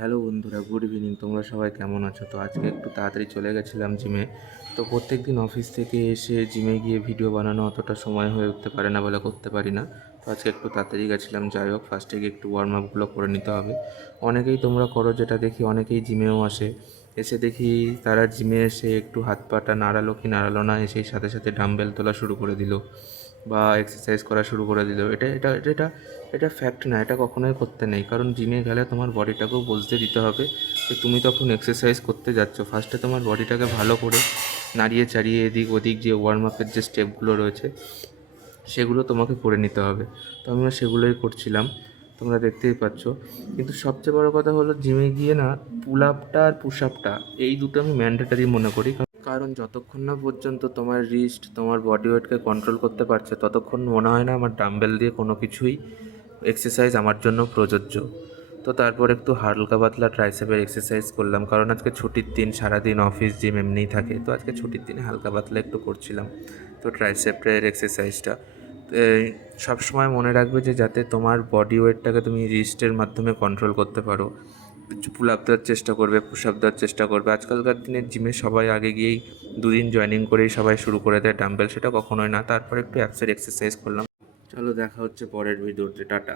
Hello বন্ধুরা, good evening. তোমরা সবাই কেমন আছো? তো আজকে একটু তাড়াতাড়ি চলে গেছিলাম জিমে। তো প্রত্যেক দিন অফিস থেকে এসে জিমে গিয়ে ভিডিও বানানো অতটা সময় হয়ে উঠতে পারে না বলে করতে পারি না। তো আজকে একটু তাড়াতাড়ি গেছিলাম। যাই হোক, ফার্স্টে গিয়ে একটু ওয়ার্ম আপগুলো করে নিতে হবে। অনেকেই তোমরা করো, যেটা দেখি অনেকেই জিমেও আসে। এসে দেখি তারা জিমে এসে একটু হাত পাটা নাড়ালো কি নাড়ালো না, এসেই সাথে সাথে ডাম্বেল তোলা শুরু করে দিল বা এক্সারসাইজ করা শুরু করে দিল। এটা এটা এটা এটা ফ্যাক্ট না, এটা কখনোই করতে নেই। কারণ জিমে গেলে তোমার বডিটাকেও বুঝতে দিতে হবে যে তুমি তখন এক্সারসাইজ করতে যাচ্ছ। ফার্স্টে তোমার বডিটাকে ভালো করে নাড়িয়ে চাড়িয়ে এদিক ওদিক যে ওয়ার্ম আপের যে স্টেপগুলো রয়েছে সেগুলো তোমাকে করে নিতে হবে। তো আমরা সেগুলোই করছিলাম, তোমরা দেখতেই পাচ্ছ। কিন্তু সবচেয়ে বড় কথা হলো, জিমে গিয়ে না পুল আপটা আর পুশ আপটা এই দুটো আমি ম্যান্ডেটারি মনে করি। কারণ যতক্ষণ না পর্যন্ত তোমার রিস্ট তোমার বডি ওয়েটকে কন্ট্রোল করতে পারছে, ততক্ষণ মনে হয় না আমার ডাম্বেল দিয়ে কোনো কিছুই এক্সারসাইজ আমার জন্য প্রযোজ্য। তো তারপর একটু হালকা পাতলা ট্রাইসেপের এক্সারসাইজ করলাম, কারণ আজকে ছুটির দিন, সারাদিন অফিস জিম এমনিই থাকে। তো আজকে ছুটির দিনে হালকা পাতলা একটু করছিলাম। তো ট্রাইসেপের এক্সারসাইজটা সবসময় মনে রাখবে যে যাতে তোমার বডি ওয়েটটাকে তুমি রিস্টের মাধ্যমে কন্ট্রোল করতে পারো। পুল আপ দেওয়ার চেষ্টা করবে, পুশ আপ দেওয়ার চেষ্টা করবে। আজকালকার দিনে জিমে সবাই আগে গিয়েই দুদিন জয়েনিং করেই সবাই শুরু করে দেয় ডাম্বেল, সেটা কখনোই না। তারপর একটু অ্যাপসের এক্সারসাইজ করলাম। চলো, দেখা হচ্ছে পরের ভিডিওতে। টাটা।